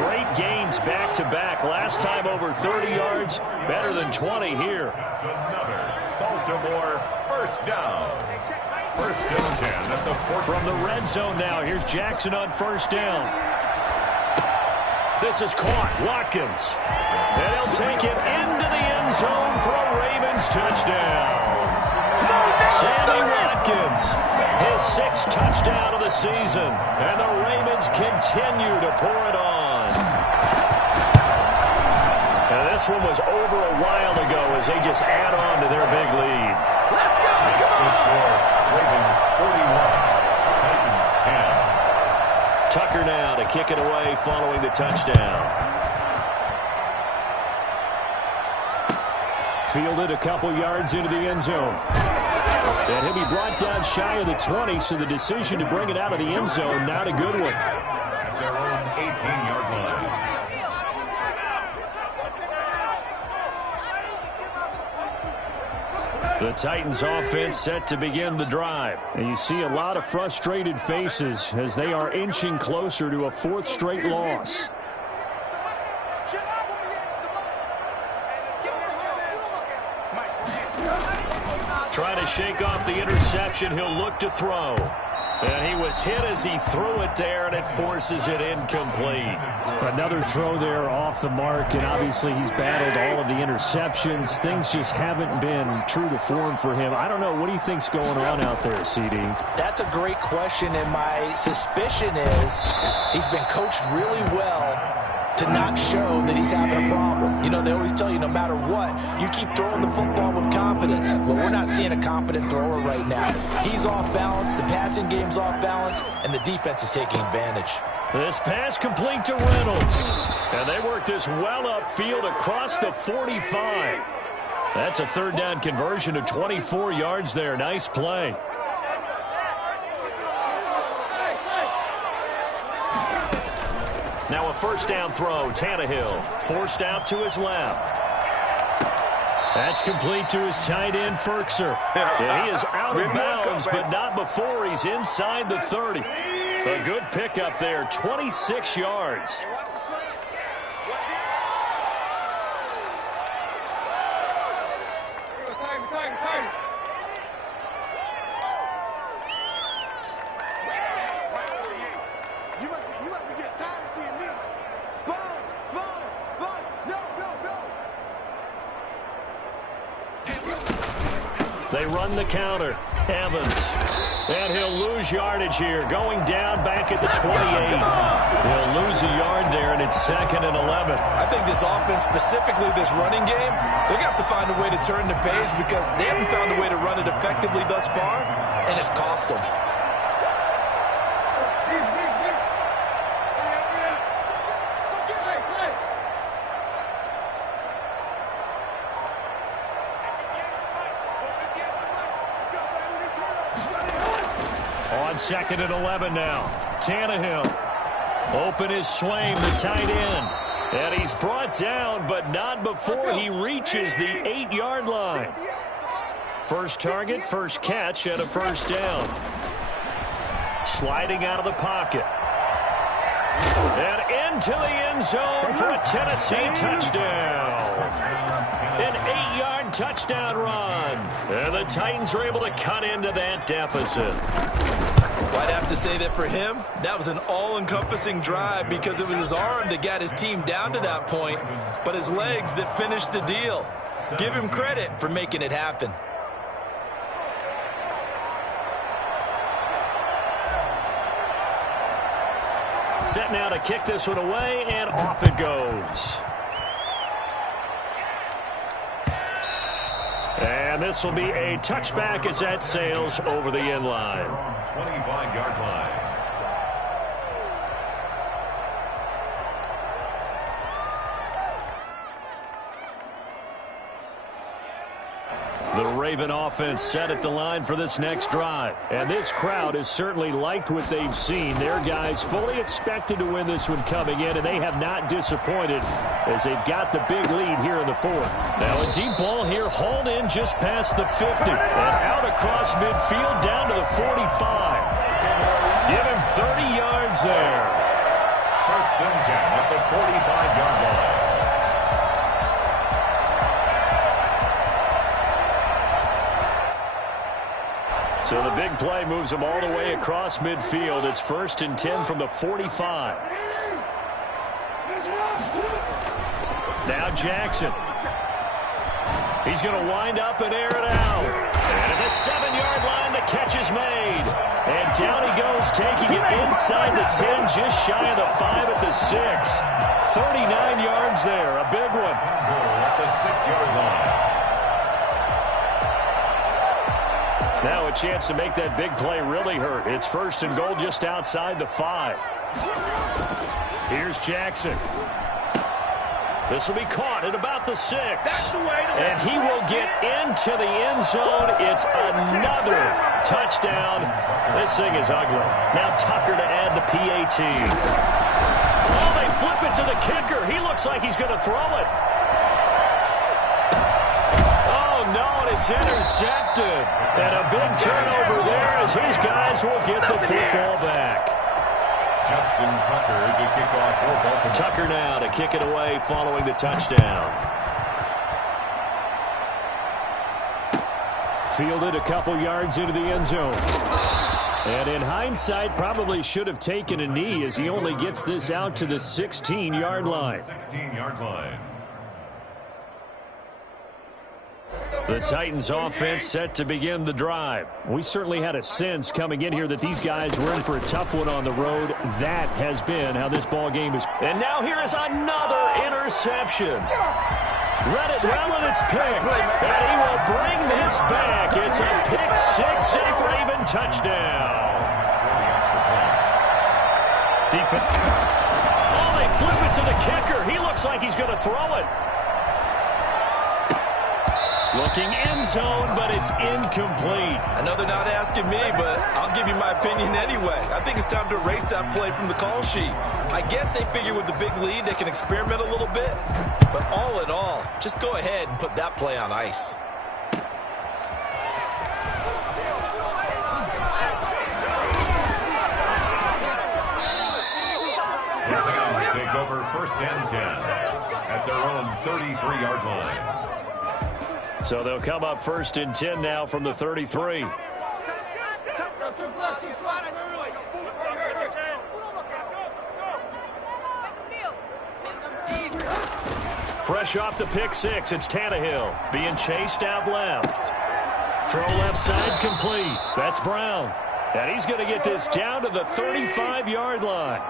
Great gains back-to-back. Last time over 30 yards, better than 20 here. That's another Baltimore 1st down. 1st and 10 at the 4. From the red zone now, here's Jackson on 1st down. This is caught, Watkins. And he'll take it into the end zone for a Ravens touchdown. Sammy Watkins, his 6th touchdown of the season, and the Ravens continue to pour it on. And this one was over a while ago as they just add on to their big lead. Let's go! The score, Ravens 41, Titans 10. Tucker now to kick it away following the touchdown. Fielded a couple yards into the end zone. And he'll be brought down shy of the 20, so the decision to bring it out of the end zone, not a good one. At their own 18-yard line. The Titans offense set to begin the drive. And you see a lot of frustrated faces as they are inching closer to a 4th straight loss. Trying to shake off the interception, he'll look to throw. And he was hit as he threw it there, and it forces it incomplete. Another throw there off the mark, and obviously he's battled all of the interceptions. Things just haven't been true to form for him. I don't know. What do you think's going on out there, CD? That's a great question, and my suspicion is he's been coached really well to not show that he's having a problem. You know, they always tell you no matter what, you keep throwing the football with confidence. But we're not seeing a confident thrower right now. He's off balance, the passing game's off balance, and the defense is taking advantage. This pass complete to Reynolds. And they work this well upfield across the 45. That's a 3rd down conversion of 24 yards there. Nice play. Now a 1st down throw, Tannehill, forced out to his left. That's complete to his tight end, Ferkser. And he is out of bounds, but not before he's inside the 30. A good pickup there, 26 yards. They run the counter. Evans. And he'll lose yardage here. Going down back at the 28. He'll lose a yard there, and it's 2nd and 11. I think this offense, specifically this running game, they're going to have to find a way to turn the page because they haven't found a way to run it effectively thus far, and it's cost them. On 2nd and 11 now. Tannehill. Open is Swaim, the tight end. And he's brought down, but not before he reaches the 8-yard line. First target, first catch, and a first down. Sliding out of the pocket. And into the end zone for a Tennessee touchdown. An 8-yard touchdown run. And the Titans are able to cut into that deficit. I'd have to say that for him, that was an all-encompassing drive because it was his arm that got his team down to that point, but his legs that finished the deal. Give him credit for making it happen. Set now to kick this one away, and off it goes. And this will be a touchback as that sails over the end line. 25-yard line. The Raven offense set at the line for this next drive. And this crowd has certainly liked what they've seen. Their guys fully expected to win this one coming in, and they have not disappointed as they've got the big lead here in the fourth. Now a deep ball here, hauled in just past the 50. And out across midfield down to the 45. Give him 30 yards there. First and 10 at the 45-yard line. So the big play moves them all the way across midfield. It's first and 10 from the 45. Now Jackson. He's going to wind up and air it out. And at the 7-yard line, the catch is made. And down he goes, taking it inside the 10, just shy of the 5 at the 6. 39 yards there, a big one. At the 6-yard line. Now a chance to make that big play really hurt. It's first and goal just outside the 5. Here's Jackson. This will be caught at about the 6. And he will get into the end zone. It's another touchdown. This thing is ugly. Now Tucker to add the PAT. Oh, they flip it to the kicker. He looks like he's going to throw it. Oh, no, and it's intercepted. And a big turnover there as his guys will get the football back. Justin Tucker to kick off for Baltimore. Tucker now to kick it away following the touchdown. Fielded a couple yards into the end zone. And in hindsight, probably should have taken a knee as he only gets this out to the 16-yard line. 16-yard line. The Titans offense set to begin the drive. We certainly had a sense coming in here that these guys were in for a tough one on the road. That has been how this ball game is. And now here is another interception. Let it well, and it's picked. And he will bring this back. It's a pick-6 and Raven touchdown. Defense. Oh, they flip it to the kicker. He looks like he's going to throw it. Looking end zone, but it's incomplete. I know they're not asking me, but I'll give you my opinion anyway. I think it's time to erase that play from the call sheet. I guess they figure with the big lead they can experiment a little bit. But all in all, just go ahead and put that play on ice. Take over first and 10 at their own 33-yard line. So they'll come up first and 10 now from the 33. Fresh off the pick-6, it's Tannehill being chased out left. Throw left side complete. That's Brown. And he's going to get this down to the 35-yard line.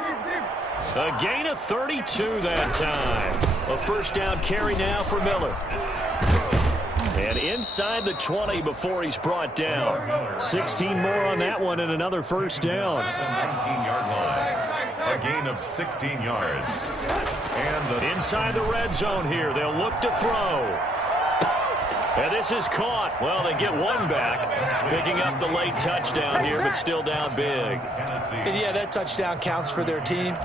A gain of 32 that time. A first down carry now for Miller. And inside the 20 before he's brought down. 16 more on that one and another first down. At the 19-yard line. A gain of 16 yards. And inside the red zone here. They'll look to throw. And this is caught. Well, they get one back. Picking up the late touchdown here, but still down big. And yeah, that touchdown counts for their team.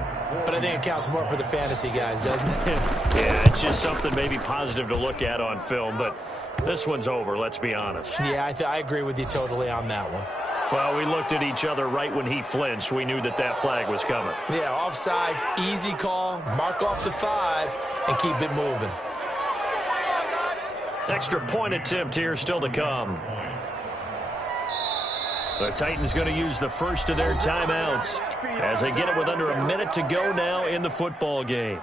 but I think it counts more for the fantasy guys, doesn't it? Yeah, it's just something maybe positive to look at on film, but this one's over, let's be honest. Yeah, I agree with you totally on that one. Well, we looked at each other right when he flinched. We knew that flag was coming. Yeah, offsides, easy call, mark off the 5, and keep it moving. Extra point attempt here still to come. The Titans going to use the first of their timeouts as they get it with under a minute to go now in the football game.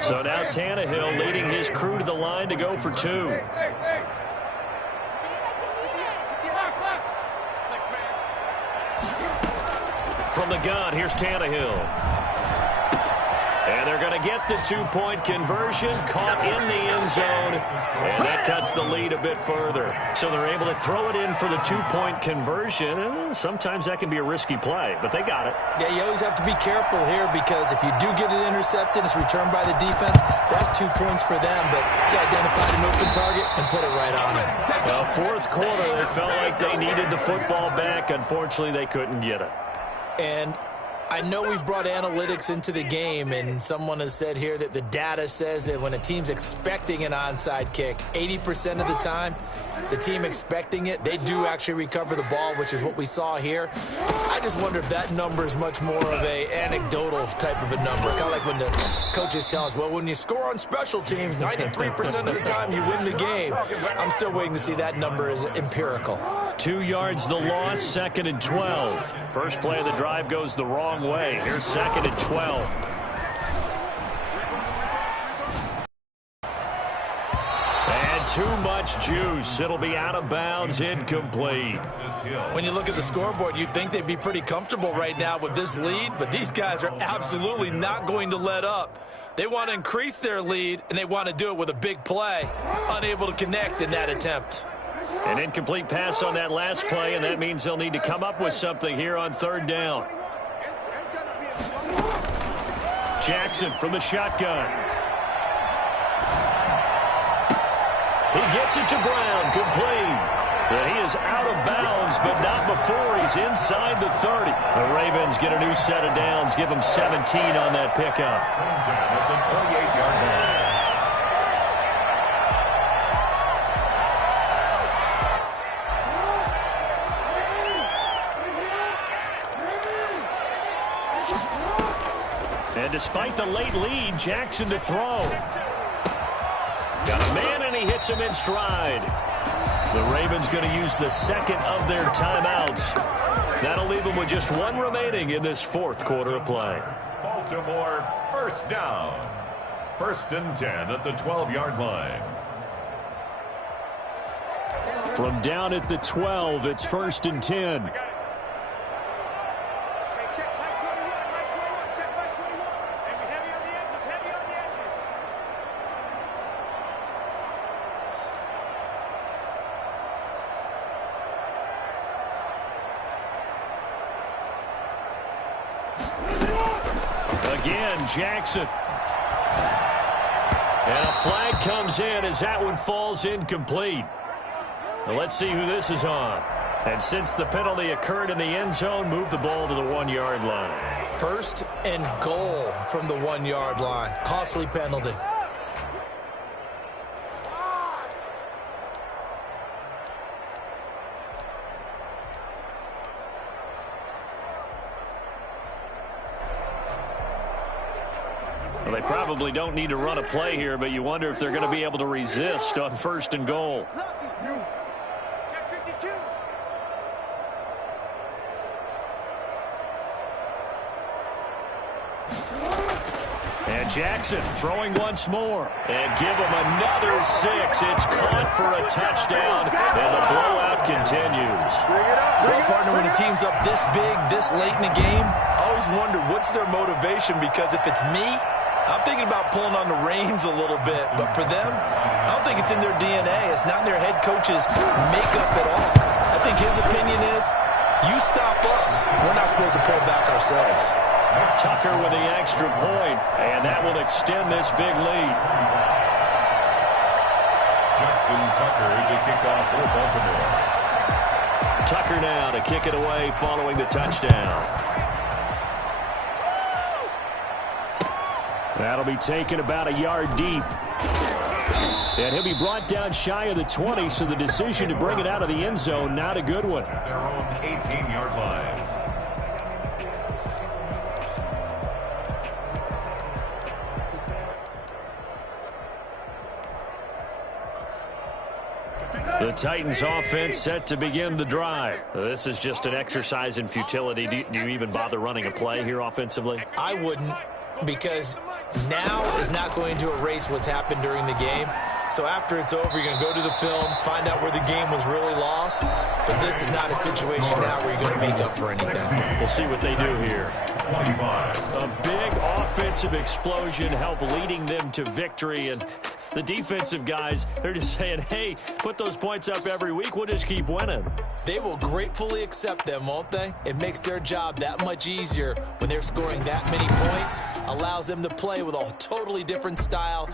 So now Tannehill leading his crew to the line to go for 2. From the gun, here's Tannehill. And they're going to get the 2-point conversion, caught in the end zone, and that cuts the lead a bit further. So they're able to throw it in for the 2-point conversion. Sometimes that can be a risky play, but they got it. Yeah, you always have to be careful here because if you do get it intercepted, it's returned by the defense, that's 2 points for them, but you identify an open target and put it right on it. Well, fourth quarter, they felt like they needed the football back. Unfortunately, they couldn't get it. And I know we brought analytics into the game, and someone has said here that the data says that when a team's expecting an onside kick, 80% of the time, the team expecting it, they do actually recover the ball, which is what we saw here. I just wonder if that number is much more of a anecdotal type of a number. Kind of like when the coaches tell us, well, when you score on special teams, 93% of the time you win the game. I'm still waiting to see that number is empirical. 2 yards the loss, 2nd and 12. First play of the drive goes the wrong way. Here's 2nd and 12. And too much juice. It'll be out of bounds, incomplete. When you look at the scoreboard, you'd think they'd be pretty comfortable right now with this lead, but these guys are absolutely not going to let up. They want to increase their lead, and they want to do it with a big play. Unable to connect in that attempt. An incomplete pass on that last play, and that means they'll need to come up with something here on 3rd down. Jackson from the shotgun. He gets it to Brown, complete. And he is out of bounds, but not before he's inside the 30. The Ravens get a new set of downs, give them 17 on that pickup. At the 28-yard line. And despite the late lead, Jackson to throw. Got a man, and he hits him in stride. The Ravens going to use the 2nd of their timeouts. That'll leave them with just 1 remaining in this 4th quarter of play. Baltimore, first down. 1st and 10 at the 12-yard line. From down at the 12, it's 1st and 10. Again, Jackson. And a flag comes in as that one falls incomplete. Now let's see who this is on. And since the penalty occurred in the end zone, move the ball to the 1-yard line. 1st and goal from the 1-yard line. Costly penalty. Well, they probably don't need to run a play here, but you wonder if they're going to be able to resist on 1st and goal. And Jackson throwing once more. And give him another 6. It's caught for a touchdown, and the blowout continues. Well, partner, when a team's up this big, this late in the game, I always wonder what's their motivation, because if it's me, I'm thinking about pulling on the reins a little bit. But for them, I don't think it's in their DNA. It's not in their head coach's makeup at all. I think his opinion is, you stop us. We're not supposed to pull back ourselves. Tucker with the extra point, and that will extend this big lead. Justin Tucker to kick off for Baltimore. Tucker now to kick it away following the touchdown. That'll be taken about a yard deep. And he'll be brought down shy of the 20, so the decision to bring it out of the end zone, not a good one. At their own 18-yard line. The Titans offense set to begin the drive. This is just an exercise in futility. Do you even bother running a play here offensively? I wouldn't, because now is not going to erase what's happened during the game. So after it's over, you're going to go to the film, find out where the game was really lost. But this is not a situation now where you're going to make up for anything. We'll see what they do here. 25. A big offensive explosion helped leading them to victory. And the defensive guys, they're just saying, hey, put those points up every week. We'll just keep winning. They will gratefully accept them, won't they? It makes their job that much easier when they're scoring that many points. Allows them to play with a totally different style